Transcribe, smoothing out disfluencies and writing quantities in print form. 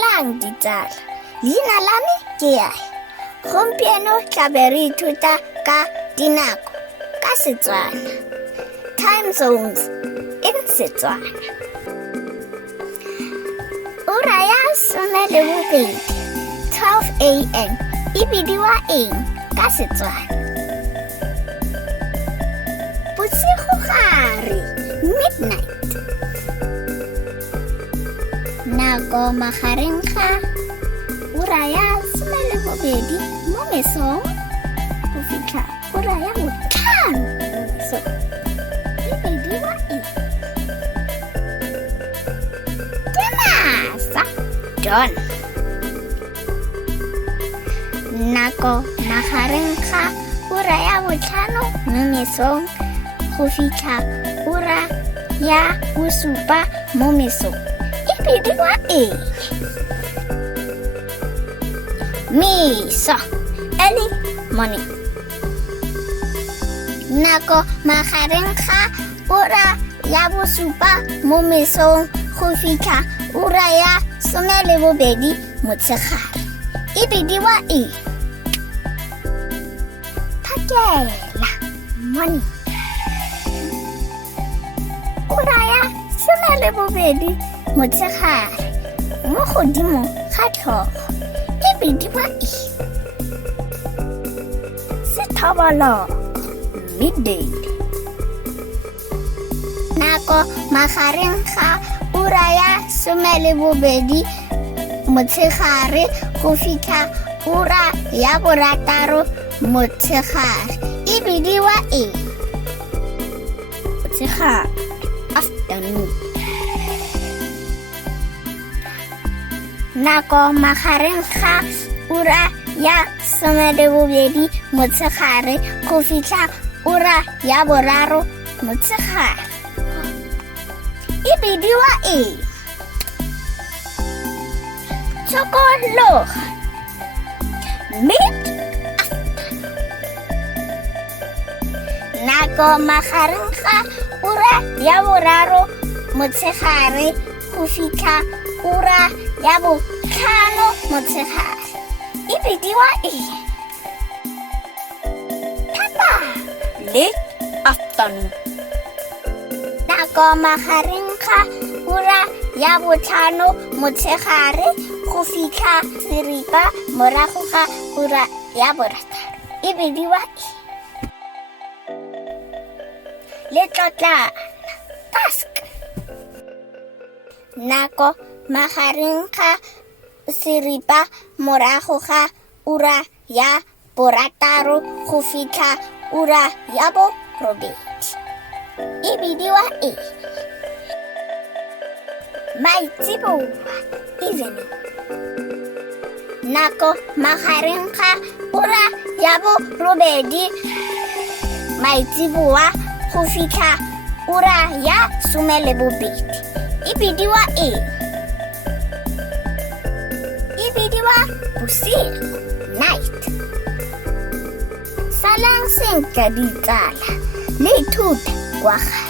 Dumelang ditsala, leina la me ke Yaya. Gompieno tla be re ithuta ka dinako ka Setswana. Time zones in Setswana. Ura ya 12, 12 a.m. e bidiwa eng ka Setswana? Bosigo gare, midnight. Nako magareng ga ura ya 12 mo mesong go fitlha ura ya 5 mo mesong. E bidiwa eng? Ke masa, dawn. Nako magareng ga ura ya 5 mo mesong go fitlha ura ya 7 mo mesong. E bidiwa eng? Misa, early morning. Nako magareng ga ura ya 7 mo mesong go fitlha ura ya 12 motshegare. E bidiwa eng? Phakela, morning. Ura ya 12 motshegare mo godimo ga tlhogo. E bidiwa eng? Sethobololo, midday. Nako magareng ga ura ya 12 motshegare go fitlha ura ya 6 motshegare. E bidiwa eng? Motshegare, afternoon. Nako magareng ga ura ya 12 motshegare go fitlha ura ya 3 motshegare. E bidiwa eng? Tshokologa, mid. Nako magareng ga ura ya 3 motshegare go fitlha ura ya 5 motshegare. E bidiwa eng? Thapa, late afternoon. Nako magareng ga ura ya 5 motshegare go fitlha seripa morago ga ura ya 6. E bidiwa eng? Letlotlana, task. Nako magareng ga seripa morago ga ura ya 6 go fitlha ura ya 8. E bidiwa eng? Maitsiboa, evening. Nako magareng ga ura ya 8 maitsiboa go fitlha ura ya 12. E bidiwa eng? E bidiwa bosigo, night. Salang sentle ditsala, le ithute kwa gae.